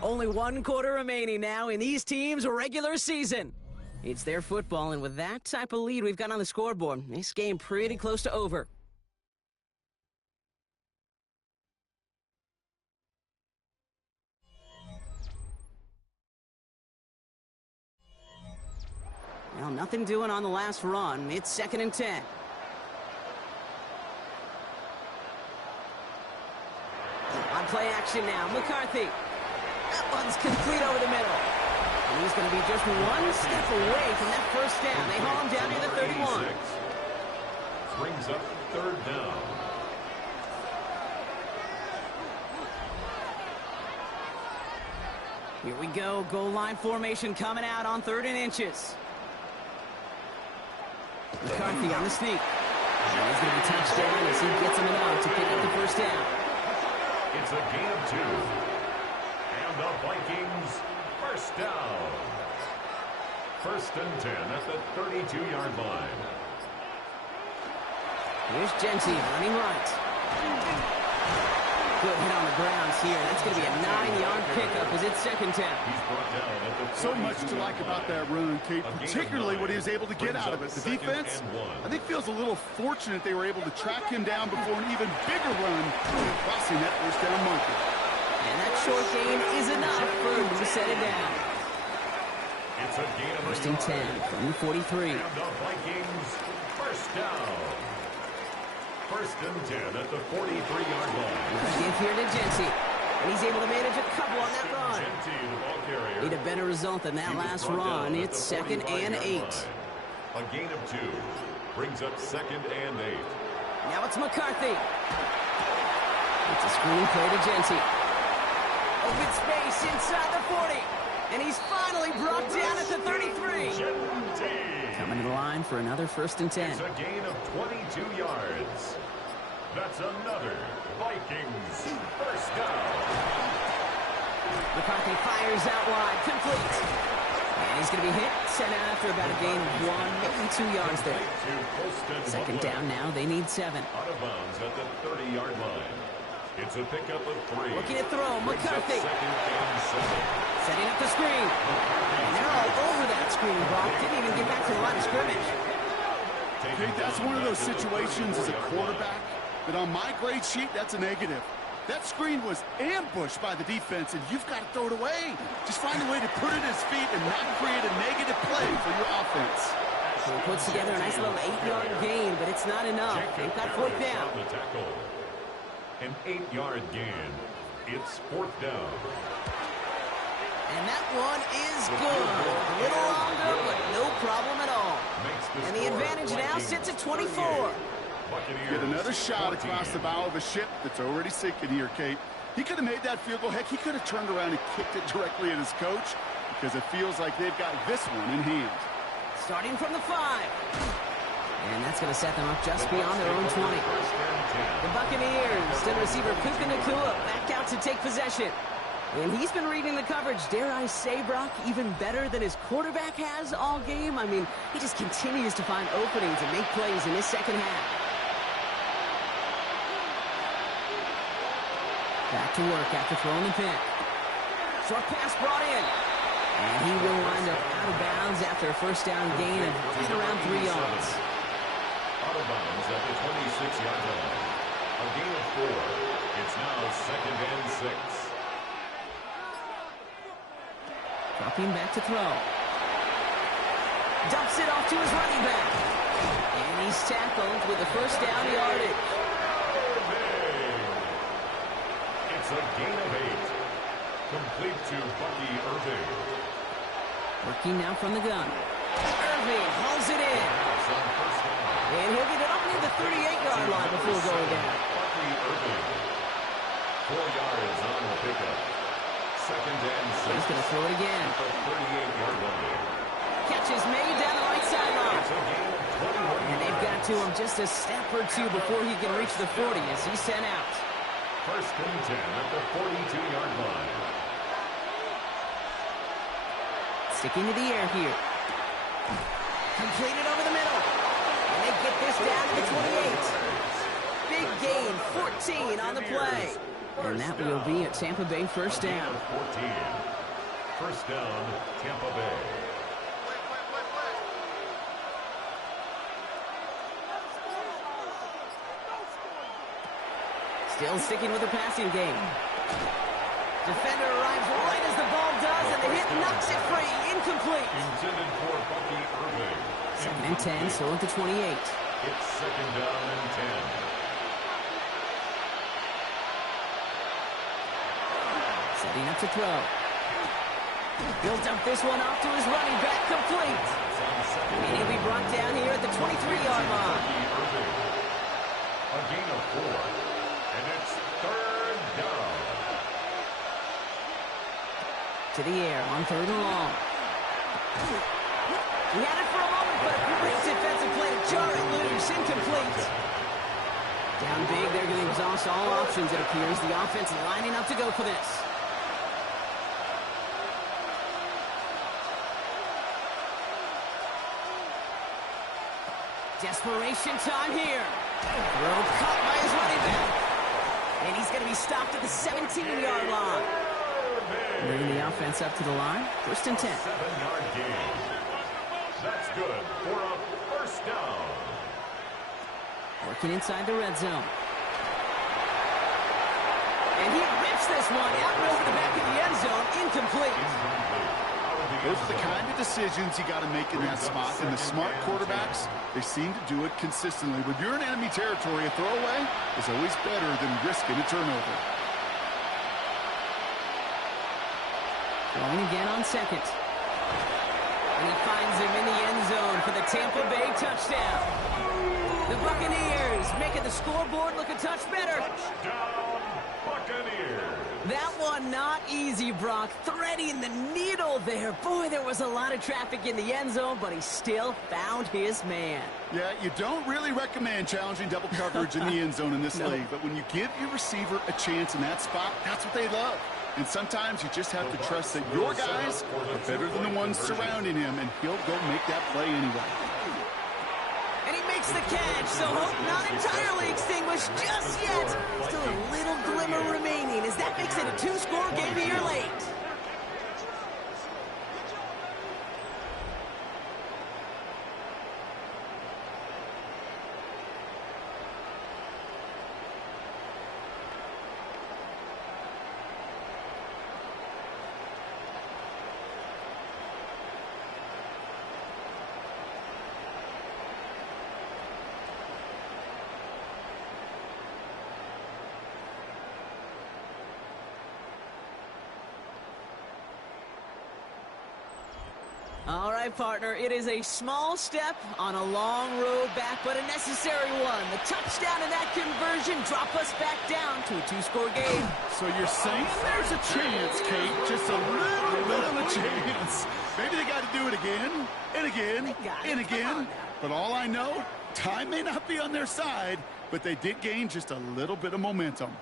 Only one quarter remaining now in these teams' regular season. It's their football, and with that type of lead we've got on the scoreboard, this game pretty close to over. Well, nothing doing on the last run. It's second and 10. On play action now, McCarthy. That one's complete over the middle. And he's going to be just one step away from that first down. They haul him down to the 31. Brings up third down. Here we go. Goal line formation coming out on 3rd and inches. McCarthy on the sneak. And he's going to be touchdown as he gets him enough to pick up the first down. It's a gain of 2. And the Vikings first down. First and 10 at the 32-yard line. Here's Genty running right. Good hit on the grounds here. That's going to be a 9-yard pickup as it's second down. He's brought down at the So much to like about that run, Kate, particularly what he was able to get out of it. The defense, I think, feels a little fortunate they were able to track him down before an even bigger run, crossing that first down marker. And that short gain is enough for him to set it down. It's a gain of First and 10 from the 43. And the Vikings first down. First and 10 at the 43-yard line. Give here to Genty. And he's able to manage a couple on that run. Genty, the ball carrier. Need a better result than that last run. It's second and 8. A gain of 2. Brings up second and 8. Now it's McCarthy. It's a screen play to Genty. Open space inside the 40. And he's finally brought down at the 33. Genty. Coming to the line for another first and 10. It's a gain of 22 yards. That's another Vikings first down. McCarthy fires out wide, complete. And he's going to be hit, sent out after about a gain of 1, maybe 2 yards there. Second down now, they need 7. Out of bounds at the 30-yard line. It's a pickup of 3. Looking to throw, McCarthy. Second and 7. Setting up the screen. And they're all over that screen, Brock. Didn't even get back to the line of scrimmage. Kate, that's one of those situations as a quarterback that on my grade sheet, that's a negative. That screen was ambushed by the defense, and you've got to throw it away. Just find a way to put it at his feet and not create a negative play for your offense. So he puts together a nice little 8-yard gain, but it's not enough. They've got 4th down. An 8-yard gain. It's 4th down. And that one is good. A little longer, but no problem at all. And the advantage now sits at 24. Get another shot across the bow of a ship that's already sinking here, Kate. He could have made that field goal. Heck, he could have turned around and kicked it directly at his coach because it feels like they've got this one in hand. Starting from the 5. And that's going to set them up just beyond their own 20. The Buccaneers send receiver Puka Nacua back out to take possession. And he's been reading the coverage, dare I say, Brock, even better than his quarterback has all game. I mean, he just continues to find openings and make plays in this second half. Back to work after throwing the pick. Short pass brought in. And he will wind up out of bounds after a first down gain of right around 3 yards. Out of bounds at the 26-yard line. A gain of 4. It's now second and 6. Dropping back to throw. Dumps it off to his running back. And he's tackled with a first down yardage. It's a gain of 8. Complete to Bucky Irving. Working now from the gun. Irving hauls it in. And he'll get it up near the 38-yard line before going down. Bucky Irving. 4 yards on the pickup. Second and 6. He's going to throw it again. 38-yard line. Catch is made down the right sideline. It's a gain of 21. And they've got to him just a step or 2 before he can reach the 40 as he's sent out. First and 10 at the 42-yard line. Sticking to the air here. Completed over the middle. And they get this down to the 28. Big gain, 14 on the play. And that will be a Tampa Bay first down. 14. First down, Tampa Bay. Still sticking with the passing game. Defender arrives right as the ball does, and the hit knocks it free. Incomplete. Intended for Bucky Irving. 2nd and 10, still at the 28. It's 2nd down and 10. Setting up to throw. He'll dump this one off to his running back, complete. And he'll be brought down here at the 23-yard line. A gain of 4. And it's 3rd down. To the air on 3rd and long. He had it for a moment, but a great defensive play to jar it loose. Incomplete. Down big, they're going to exhaust all options, it appears. The offense lining up to go for this. Desperation time here. Throw caught by his running back. And he's going to be stopped at the 17-yard line. Bringing the offense up to the line. 1st and 10. 7-yard gain. That's good for a first down. Working inside the red zone. And he rips this one out and over the back of the end zone. Incomplete. Those are the kind of decisions you got to make in that spot. And the smart quarterbacks, they seem to do it consistently. When you're in enemy territory, a throwaway is always better than risking a turnover. Going again on 2nd. And he finds him in the end zone for the Tampa Bay touchdown. The Buccaneers making the scoreboard look a touch better. Touchdown, Buccaneers. That one not easy, Brock. Threading the needle there. Boy, there was a lot of traffic in the end zone, but he still found his man. Yeah, you don't really recommend challenging double coverage in the end zone in this league, but when you give your receiver a chance in that spot, that's what they love. And sometimes you just have to trust that your guys are better than the ones surrounding him, and he'll go make that play anyway. And he makes the catch, so hope not entirely extinguished just yet. Still a little glimmer remaining as that makes it a 2-score game here late. All right, partner, it is a small step on a long road back, but a necessary one. The touchdown and that conversion drop us back down to a 2-score game. So you're saying there's a chance, Kate, just a little bit of a chance. Maybe they got to do it again, and again, and again. But all I know, time may not be on their side, but they did gain just a little bit of momentum.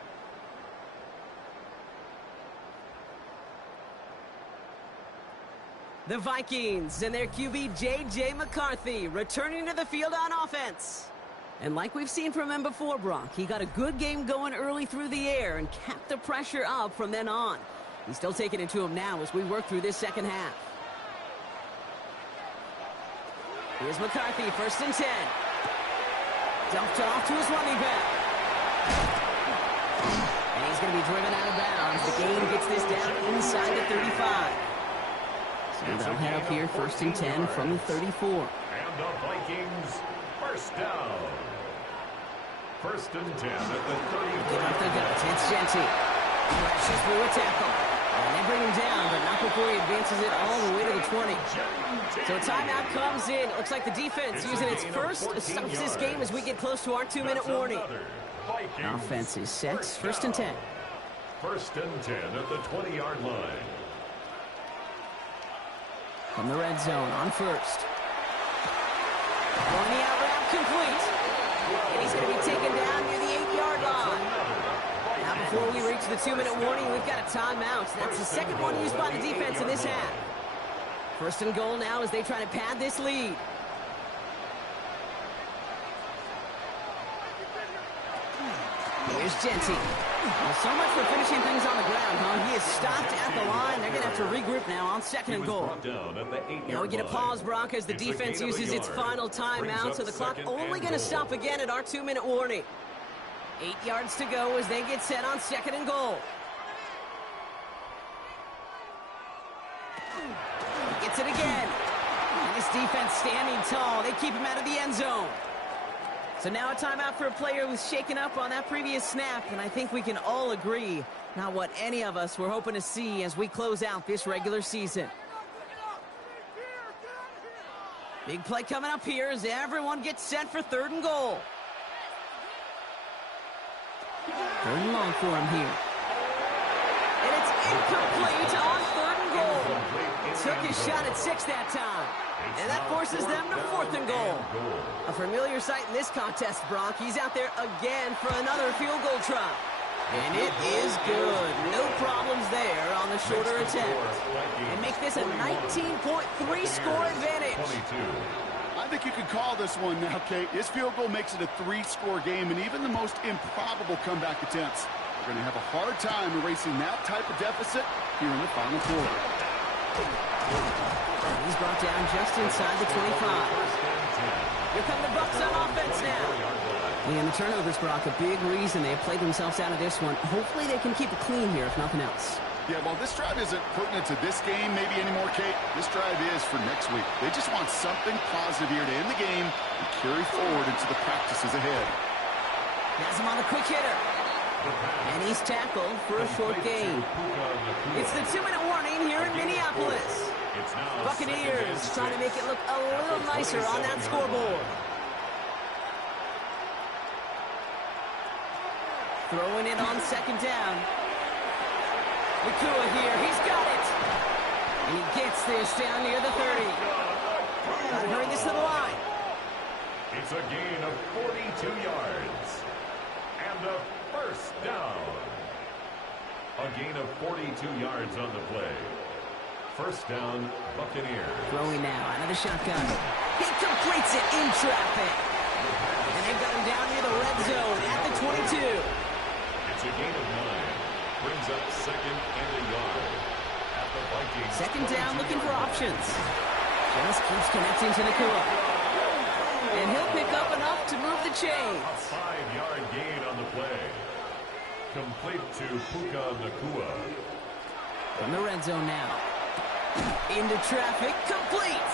The Vikings and their QB J.J. McCarthy returning to the field on offense. And like we've seen from him before, Brock, he got a good game going early through the air and kept the pressure up from then on. He's still taking it to him now as we work through this second half. Here's McCarthy, 1st and 10. Dumped off to his running back. And he's going to be driven out of bounds. The game gets this down inside the 35. So they'll head up here, 1st and 10 from the 34. And the Vikings, first down. 1st and 10 at the 30. Get up the guts. It's Genty. Crashes through a tackle. And they bring him down, but not before he advances it all the way to the 20. So a timeout comes in. It looks like the defense using its first to stop this game as we get close to our 2-minute warning. Offense is set. 1st and 10. 1st and 10 at the 20-yard line. From the red zone on 1st. Going the out route complete. And he's going to be taken down near the 8-yard line. Now before we reach the 2-minute warning, we've got a timeout. That's the second one used by the defense in this half. First and goal now as they try to pad this lead. Here's Genty. Well, so much for finishing things on the ground, huh? He is stopped at the line. They're going to have to regroup now on second and goal. Now we get a pause, Brock, as the defense uses its final timeout, so the clock only going to stop again at our 2-minute warning. 8 yards to go as they get set on second and goal. He gets it again. And this defense standing tall. They keep him out of the end zone. So now a timeout for a player who's shaken up on that previous snap, and I think we can all agree, not what any of us were hoping to see as we close out this regular season. Big play coming up here as everyone gets set for third and goal. Third and long for him here. And it's incomplete on third and goal. Took his shot at 6 that time. And that forces them to fourth and goal. A familiar sight in this contest, Brock. He's out there again for another field goal try. And it is good. No problems there on the shorter attempt. And make this a 19.3 score advantage. I think you can call this one now, Kate. His field goal makes it a 3-score game, and even the most improbable comeback attempts are going to have a hard time erasing that type of deficit here in the final quarter. He's brought down just inside the 25. Here come the Bucs on offense now. And the turnovers, Brock, a big reason they have played themselves out of this one. Hopefully they can keep it clean here, if nothing else. Yeah, well, this drive isn't pertinent to this game maybe anymore, Kate. This drive is for next week. They just want something positive here to end the game and carry forward into the practices ahead. Has him on a quick hitter. And he's tackled for a short gain. It's the 2-minute warning here in Minneapolis. Buccaneers trying to make it look a little nicer on that scoreboard. Throwing it on second down. Nakua here, he's got it. And he gets this down near the 30. Got to hurry this to the line. It's a gain of 42 yards. And a first down. A gain of 42 yards on the play. First down, Buccaneers. Throwing now out of the shotgun. He completes it in traffic. And they've got him down near the red zone at the 22. It's a gain of 9. Brings up second and a yard. At the Vikings. Second down, looking for options. Just keeps connecting to Nakua. And he'll pick up enough to move the chains. A 5-yard gain on the play. Complete to Puka Nakua. From the red zone now. Into traffic, complete.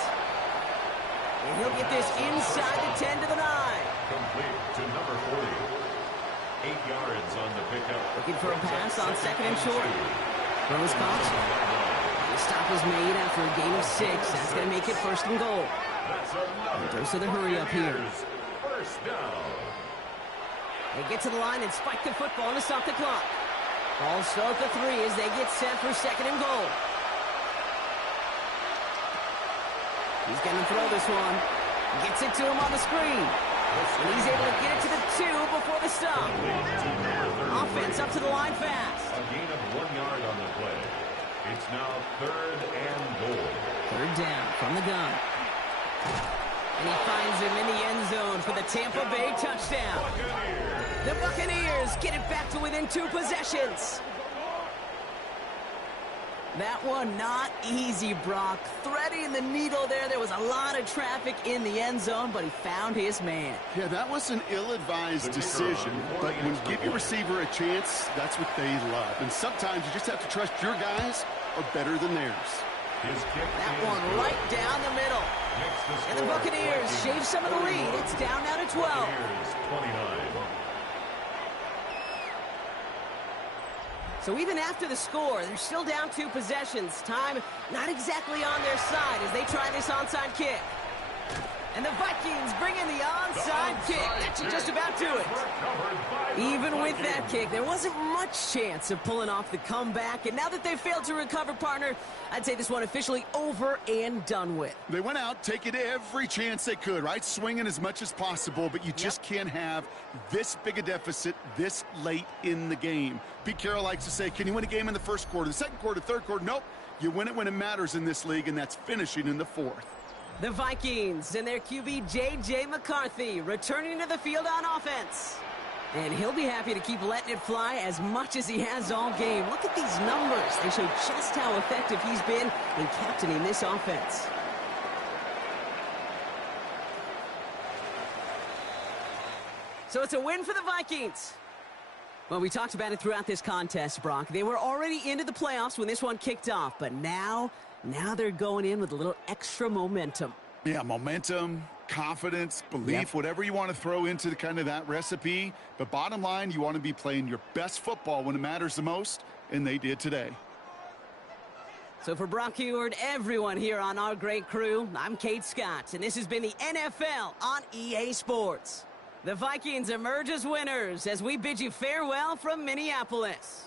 And he'll get this inside the 10 to the 9. Complete to number 40. 8 yards on the pickup. Looking for a pass on second and short. Throws caught. The stop was made after a gain of 6. That's going to make it first and goal. And dose of the hurry up here. First down. They get to the line and spike the football to stop the clock. Ball still at the 3 as they get set for second and goal. He's going to throw this one. Gets it to him on the screen. And he's able to get it to the 2 before the stop. Offense up to the line fast. A gain of 1 yard on the play. It's now third and goal. Third down from the gun. And he finds him in the end zone for the Tampa Bay touchdown. The Buccaneers get it back to within 2 possessions. That one not easy, Brock. Threading the needle there. There was a lot of traffic in the end zone, but he found his man. Yeah, that was an ill-advised decision, but when you give your receiver a chance, that's what they love. And sometimes you just have to trust your guys are better than theirs. That one right down the middle. And the Buccaneers shave some of the lead. It's down now to 12. 29. So even after the score, they're still down 2 possessions. Time not exactly on their side as they try this onside kick. And the Vikings bring in the onside kick. That should just about do it. Even with that kick, there wasn't much chance of pulling off the comeback. And now that they failed to recover, partner, I'd say this one officially over and done with. They went out taking every chance they could, right? Swinging as much as possible, but you just can't have this big a deficit this late in the game. Pete Carroll likes to say, can you win a game in the first quarter, the second quarter, third quarter? Nope. You win it when it matters in this league, and that's finishing in the fourth. The Vikings and their QB J.J. McCarthy returning to the field on offense. And he'll be happy to keep letting it fly as much as he has all game. Look at these numbers. They show just how effective he's been in captaining this offense. So it's a win for the Vikings. Well, we talked about it throughout this contest, Brock. They were already into the playoffs when this one kicked off, but now they're going in with a little extra momentum. Yeah, momentum, confidence, belief, whatever you want to throw into kind of that recipe. But bottom line, you want to be playing your best football when it matters the most, and they did today. So for Brock Heward, everyone here on our great crew, I'm Kate Scott, and this has been the NFL on EA Sports. The Vikings emerge as winners as we bid you farewell from Minneapolis.